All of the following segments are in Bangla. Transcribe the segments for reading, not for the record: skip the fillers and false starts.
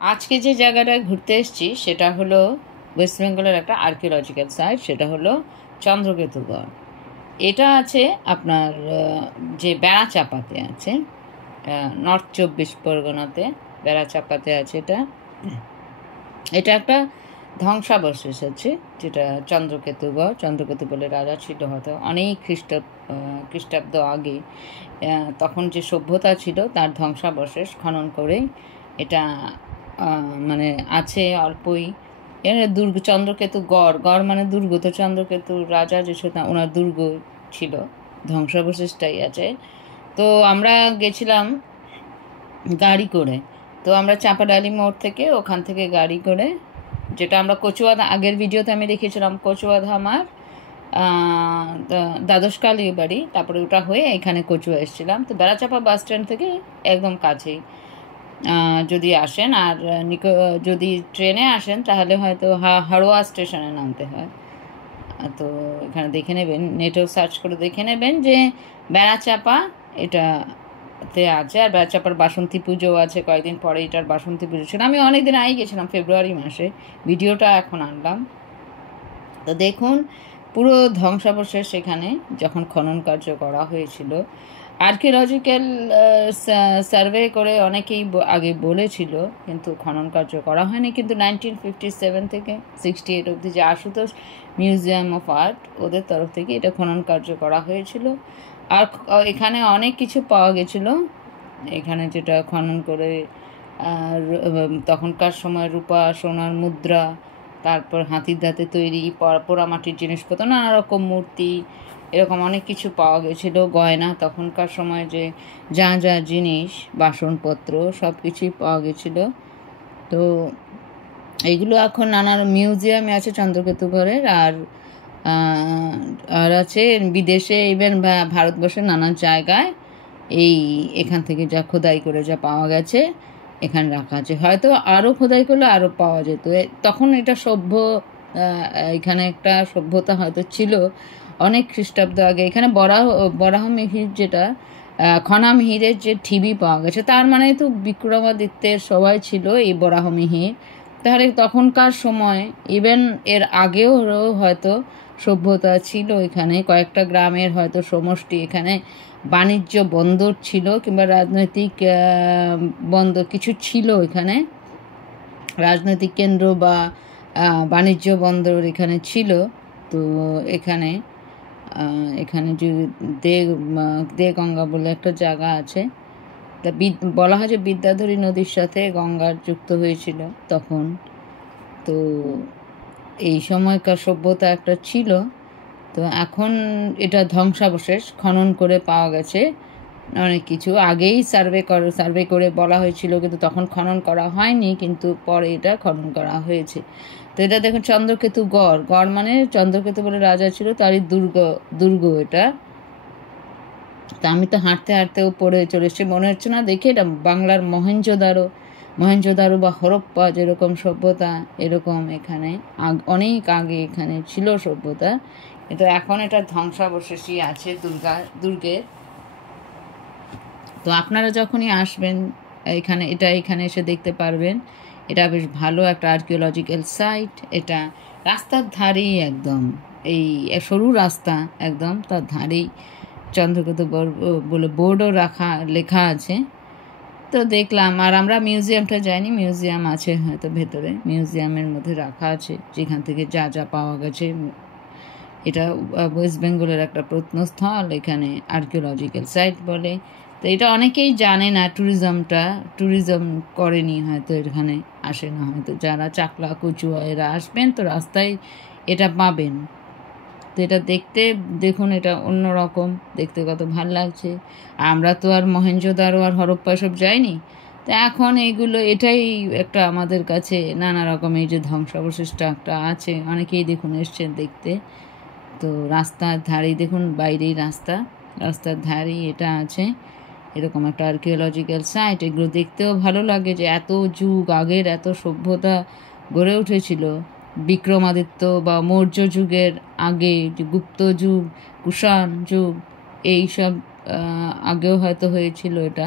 আজকে যে জায়গাটায় ঘুরতে এসেছি সেটা হলো ওয়েস্ট বেঙ্গলের একটা আর্কিওলজিক্যাল সাইট, সেটা হলো চন্দ্রকেতুগড়। এটা আছে আপনার যে বেড়াচাঁপাতে আছে, নর্থ 24 পরগনাতে বেড়াচাঁপাতে আছে। এটা একটা ধ্বংসাবশেষ আছে, যেটা চন্দ্রকেতুগড়। চন্দ্রকেতু বলে রাজা ছিল, হয়তো অনেক খ্রিস্টাব্দ আগে তখন যে সভ্যতা ছিল তার ধ্বংসাবশেষ খনন করে এটা মানে আছে অল্পই। এখানে দুর্গ চন্দ্রকেতু গড়, গড় মানে দুর্গ, তো চন্দ্রকেতু রাজা যে ছিল ওনার দুর্গ ছিল, ধ্বংসাবশেষটাই আছে। তো আমরা গেছিলাম গাড়ি করে, তো আমরা চাঁপাডালি মোড় থেকে ওখান থেকে গাড়ি করে, যেটা আমরা কচুয়া, আগের ভিডিওতে আমি দেখিয়েছিলাম কচুয়া ধামার দ্বাদশ কালীবাড়ি, তারপরে ওটা হয়ে এখানে কচুয়া এসেছিলাম। তো বেড়াচাঁপা বাস স্ট্যান্ড থেকে একদম কাছেই যদি আসেন, আর যদি ট্রেনে আসেন তাহলে হয়তো হাড়োয়া স্টেশনে নামতে হয়। তো এখানে দেখে নেবেন, নেটেও সার্চ করে দেখে নেবেন যে বেড়াচাঁপা এটাতে আছে। আর বেড়াচাঁপার বাসন্তী পুজো আছে, কয়েকদিন পরে এটার বাসন্তী পুজো ছিল। আমি অনেক দিন আগে গেছিলাম, ফেব্রুয়ারি মাসে, ভিডিওটা এখন আনলাম। তো দেখুন পুরো ধ্বংসাবশেষ এখানে যখন খনন কার্য করা হয়েছিল। আর্কিওলজিক্যাল সার্ভে করে অনেকেই আগে বলেছিল, কিন্তু খনন কার্য করা হয়নি। কিন্তু 1957 থেকে 68 অবধি যে আশুতোষ মিউজিয়াম অফ আর্ট, ওদের তরফ থেকে এটা খনন কার্য করা হয়েছিল। আর এখানে অনেক কিছু পাওয়া গেছিল এখানে, যেটা খনন করে তখনকার সময় রূপা সোনার মুদ্রা, তারপর হাতির দাঁতে তৈরি পোড়ামাটির জিনিসপত্র, নানা রকম মূর্তি, এরকম অনেক কিছু পাওয়া গেছিল, গয়না, তখনকার সময় যে যা যা জিনিস, বাসনপত্র, সব কিছুই পাওয়া গেছিল। তো এইগুলো এখন নানা মিউজিয়ামে আছে চন্দ্রকেতুগড়ের, আর আছে বিদেশে, ইভেন ভারতবর্ষের নানা জায়গায় এখান থেকে যা খোদাই করে যা পাওয়া গেছে এখানে রাখা আছে। হয়তো আরও খোদাই করলে আরও পাওয়া যেত। তখন এটা এখানে একটা সভ্যতা হয়তো ছিল অনেক খ্রিস্টাব্দ আগে। এখানে বরাহমিহির, যেটা খনামিহিরের যে ঠিবি পাওয়া গেছে, তার মানে তো বিক্রমাদিত্যের সবাই ছিল এই বরাহমিহির। তাহলে তখনকার সময়, ইভেন এর আগেও হয়তো সভ্যতা ছিল এখানে। কয়েকটা গ্রামের হয়তো সমষ্টি এখানে বাণিজ্য বন্দর ছিল, কিংবা রাজনৈতিক বন্দর কিছু ছিল এখানে, রাজনৈতিক কেন্দ্র বা বাণিজ্য বন্দর এখানে ছিল। তো এখানে যে দেগঙ্গা বলে একটা জায়গা আছে, তা বলা হয় যে বিদ্যাধরী নদীর সাথে গঙ্গার যুক্ত হয়েছিল তখন। তো এই সময়কার সভ্যতা একটা ছিল। তো এখন এটা ধ্বংসাবশেষ খনন করে পাওয়া গেছে অনেক কিছু। আগেই সার্ভে করে বলা হয়েছিল, কিন্তু তখন খনন করা হয়নি, কিন্তু পরে এটা খনন করা হয়েছে। তো এটা দেখুন চন্দ্রকেতু গড়, গড় মানে চন্দ্রকেতু বলে রাজা ছিল, তারই দুর্গ এটা। তা আমি তো হাঁটতে হাঁটতে উপরে চলে এসেছি, মনে হচ্ছে না দেখে এটা বাংলার মহেঞ্জোদারো বা হরপ্পা যেরকম সভ্যতা, এরকম এখানে অনেক আগে এখানে ছিল সভ্যতা। কিন্তু এখন এটা ধ্বংসাবশেষই আছে দুর্গের। তো আপনারা যখনই আসবেন এখানে এসে দেখতে পারবেন। এটা বেশ ভালো একটা আর্কিওলজিক্যাল সাইট। এটা রাস্তার ধারেই, একদম এই সরু রাস্তা, একদম তার ধারেই চন্দ্রকেতু বলে বোর্ডও লেখা আছে। তো দেখলাম, আর আমরা মিউজিয়ামটা যাইনি, মিউজিয়াম আছে হয়তো ভেতরে, মিউজিয়ামের মধ্যে রাখা আছে যেখান থেকে যা যা পাওয়া গেছে। এটা ওয়েস্ট বেঙ্গলের একটা প্রত্নস্থল, এখানে আর্কিওলজিক্যাল সাইট বলে। তো এটা অনেকেই জানে না, ট্যুরিজম করেনি হয়তো, এখানে আসে না হয়তো। যারা চাকলা কচুয়া এরা আসবেন তো রাস্তায় এটা পাবেন। তো এটা দেখুন, এটা অন্যরকম দেখতে, কত ভাল লাগছে। আমরা তো আর মহেঞ্জোদারো আর হরপ্পা সব যাইনি, তো এখন এটাই একটা আমাদের কাছে নানা রকম, এই যে ধ্বংসাবশেষটা একটা আছে, অনেকেই দেখুন এসছেন দেখতে। তো রাস্তার ধারেই দেখুন, বাইরেই রাস্তার ধারেই এটা আছে, এরকম একটা আর্কিওলজিক্যাল সাইট। এগুলো দেখতেও ভালো লাগে যে এত যুগ আগের এত সভ্যতা গড়ে উঠেছিল। বিক্রমাদিত্য বা মৌর্য যুগের আগে, যে গুপ্ত যুগ, কুষাণ যুগ, এইসব আগেও হয়তো হয়েছিল। এটা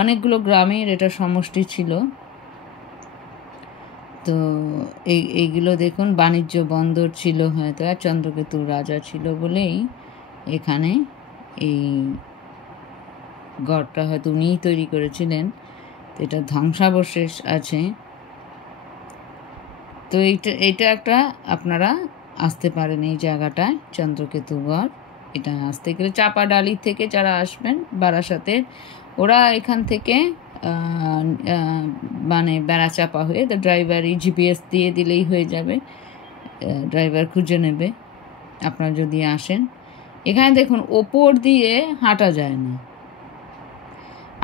অনেকগুলো গ্রামের এটা সমষ্টি ছিল। তো এইগুলো দেখুন বাণিজ্য বন্দর ছিল হয়তো, আর চন্দ্রকেতু রাজা ছিল বলেই এখানে এই গড়টা হয়তো উনিই তৈরি করেছিলেন। তো এটা ধ্বংসাবশেষ আছে। তো এইটা একটা আপনারা আসতে পারেন এই জায়গাটায়, চন্দ্রকেতু গড়। এটা আসতে গেলে চাপাডালি থেকে যারা আসবেন বারাসাতের, ওরা এখান থেকে মানে বেড়াচাপা হয়ে তো ড্রাইভারই জিপিএস দিয়ে দিলেই হয়ে যাবে, ড্রাইভার খুঁজে নেবে আপনারা যদি আসেন। এখানে দেখুন ওপর দিয়ে হাঁটা যায় না।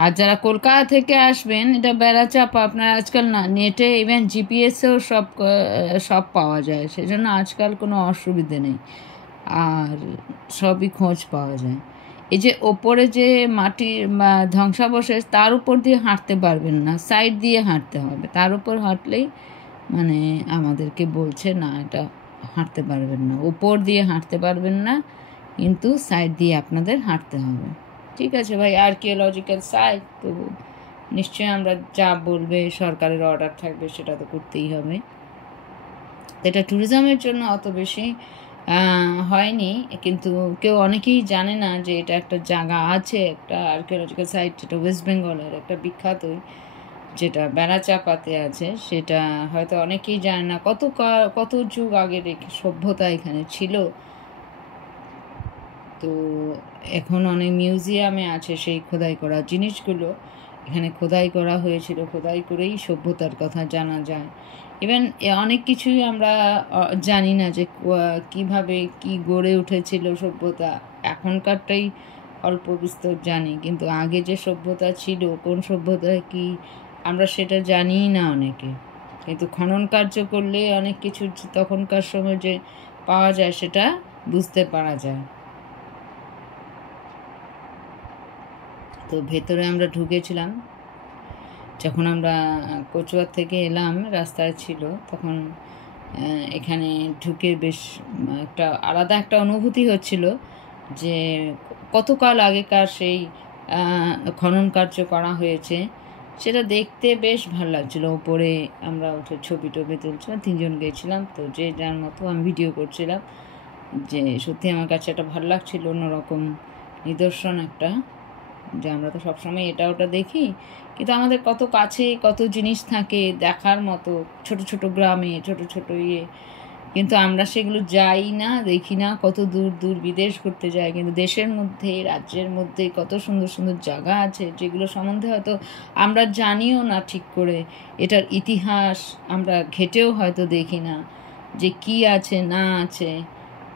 আর যারা কলকাতা থেকে আসবেন, এটা বেড়াচাপা আপনার আজকাল না নেটে ইভেন জিপিএসেও সব পাওয়া যায়, সেজন্য আজকাল কোনো অসুবিধে নেই, আর সবই খোঁজ পাওয়া যায়। এই যে ওপরে যে মাটির ধ্বংসাবশেষ, তার উপর দিয়ে হাঁটতে পারবেন না, সাইড দিয়ে হাঁটতে হবে। তার উপর হাঁটলেই মানে আমাদেরকে বলছে না, এটা হাঁটতে পারবেন না, উপর দিয়ে হাঁটতে পারবেন না, কিন্তু সাইড দিয়ে আপনাদের হাঁটতে হবে। ঠিক আছে ভাই, আর্কিওলজিক্যাল সাইট তো নিশ্চয়ই আমরা যা বলবে সরকারের অর্ডার থাকবে সেটা তো করতেই হবে। এটা ট্যুরিজমের জন্য অত বেশি হয়নি, কিন্তু কেউ অনেকেই জানে না যে এটা একটা জায়গা আছে, একটা আর্কিওলজিক্যাল সাইট, যেটা ওয়েস্ট বেঙ্গলের একটা বিখ্যাত, যেটা বেড়াচাপাতে আছে। সেটা হয়তো অনেকেই জানে না কত যুগ আগের সভ্যতা এখানে ছিল। তো এখন অনেক মিউজিয়ামে আছে সেই খোদাই করা জিনিসগুলো, এখানে খোদাই করা হয়েছিল, খোদাই করেই সভ্যতার কথা জানা যায়। ইভেন অনেক কিছুই আমরা জানি না যে কিভাবে কি গড়ে উঠেছিল সভ্যতা, এখনকারটাই অল্প বিস্তর জানি, কিন্তু আগে যে সভ্যতা ছিল, কোন সভ্যতা কি, আমরা সেটা জানিই না অনেকে। কিন্তু খনন কার্য করলে অনেক কিছু তখনকার সময় যে পাওয়া যায় সেটা বুঝতে পারা যায়। তো ভেতরে আমরা ঢুকেছিলাম, যখন আমরা কচুয়ার থেকে এলাম রাস্তায় ছিল, তখন এখানে ঢুকে বেশ একটা আলাদা একটা অনুভূতি হচ্ছিল যে কতকাল আগেকার সেই খনন কার্য করা হয়েছে, সেটা দেখতে বেশ ভালো লাগছিলো। উপরে আমরা উঠে ছবি টবি তুলছিলাম, 3 জন গেছিলাম, তো যে যার মতো আমি ভিডিও করছিলাম, যে সত্যি আমার কাছে একটা ভালো লাগছিল, অন্যরকম নিদর্শন একটা, যে আমরা তো সবসময় এটা ওটা দেখি, কিন্তু আমাদের কত কাছে কত জিনিস থাকে দেখার মতো, ছোট ছোট গ্রামে ছোট ছোট কিন্তু আমরা সেগুলো যাই না, দেখি না। কত দূর দূর বিদেশ ঘুরতে যায়, কিন্তু দেশের মধ্যে রাজ্যের মধ্যে কত সুন্দর সুন্দর জায়গা আছে যেগুলো সম্বন্ধে হয়তো আমরা জানিও না ঠিক করে, এটার ইতিহাস আমরা ঘেটেও হয়তো দেখি না যে কি আছে না আছে,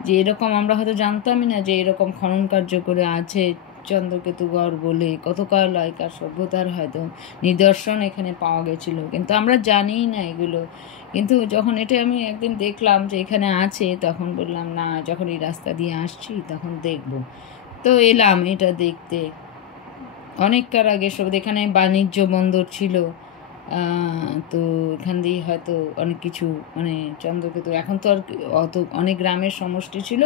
যে এরকম আমরা হয়তো জানতামই না যে এরকম খনন কার্য করে আছে চন্দ্রকেতুগড় বলে, কতকাল আগেকার সভ্যতার হয়তো নিদর্শন এখানে পাওয়া গেছিলো, কিন্তু আমরা জানিই না এগুলো। কিন্তু যখন এটা আমি একদিন দেখলাম যে এখানে আছে, তখন বললাম না, যখন এই রাস্তা দিয়ে আসছি তখন দেখব। তো এলাম এটা দেখতে। অনেককার আগে সব এখানে বাণিজ্য বন্দর ছিল, তো এখান দিয়ে হয়তো অনেক কিছু মানে চন্দ্রকেতু, এখন তো আর অত অনেক গ্রামের সমষ্টি ছিল,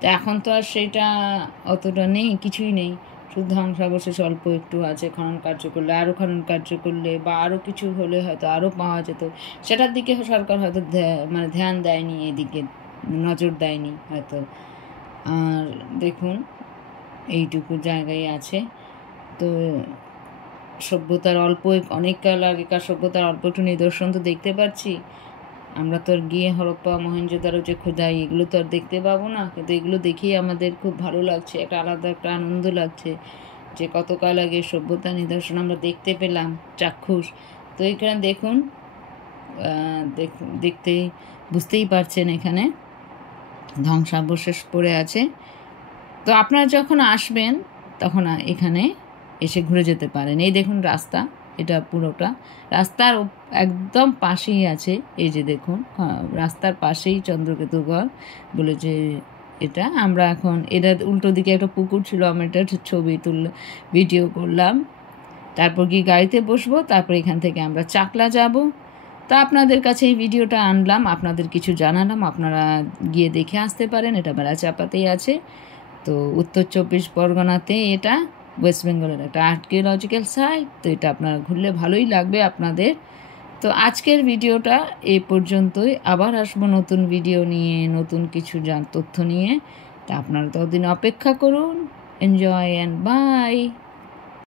তো এখন তো আর সেটা অতটা নেই, কিছুই নেই, শুধু ধ্বংসাবশেষ অল্প একটু আছে। খনন কার্য করলে, আরও খনন কার্য করলে বা আরও কিছু হলে হয়তো আরও পাওয়া যেত, সেটার দিকে সরকার হয়তো মানে ধ্যান দেয়নি, এদিকে নজর দেয়নি হয়তো। আর দেখুন এইটুকু জায়গায় আছে। তো সভ্যতার অনেককাল আগেকার সভ্যতার অল্প একটু নিদর্শন তো দেখতে পাচ্ছি। আমরা তো আর গিয়ে হরপ্পা মহেঞ্জোদারো যে খোদাই এগুলো তো আর দেখতে পাবো না, কিন্তু এগুলো দেখেই আমাদের খুব ভালো লাগছে, একটা আলাদা একটা আনন্দ লাগছে যে কতকাল আগে সভ্যতার নিদর্শন আমরা দেখতে পেলাম চাক্ষুষ। তো এখানে দেখুন, দেখতেই বুঝতেই পারছেন এখানে ধ্বংসাবশেষ পড়ে আছে। তো আপনারা যখন আসবেন তখন এখানে এসে ঘুরে যেতে পারেন। এই দেখুন রাস্তা, এটা পুরোটা রাস্তার একদম পাশেই আছে, এই যে দেখুন রাস্তার পাশেই চন্দ্রকেতুগড় বলে যে এটা। আমরা এখন এটা উল্টো দিকে একটা পুকুর ছিল, আমরা এটা ছবি ভিডিও করলাম, তারপর কি গাড়িতে বসবো, তারপর এখান থেকে আমরা চাকলা যাব। তা আপনাদের কাছে এই ভিডিওটা আনলাম, আপনাদের কিছু জানালাম, আপনারা গিয়ে দেখে আসতে পারেন। এটা বেড়াচাপাতেই আছে, তো উত্তর 24 পরগনাতে, এটা ওয়েস্ট বেঙ্গলের একটা আর্কিওলজিক্যাল সাইট। তো এটা আপনারা ঘুরলে ভালোই লাগবে আপনাদের। তো তো আজকের ভিডিওটা এই পর্যন্তই। আবার আসবো নতুন ভিডিও নিয়ে, নতুন কিছু তথ্য নিয়ে। তা আপনারা ততদিন অপেক্ষা করুন। Enjoy and by.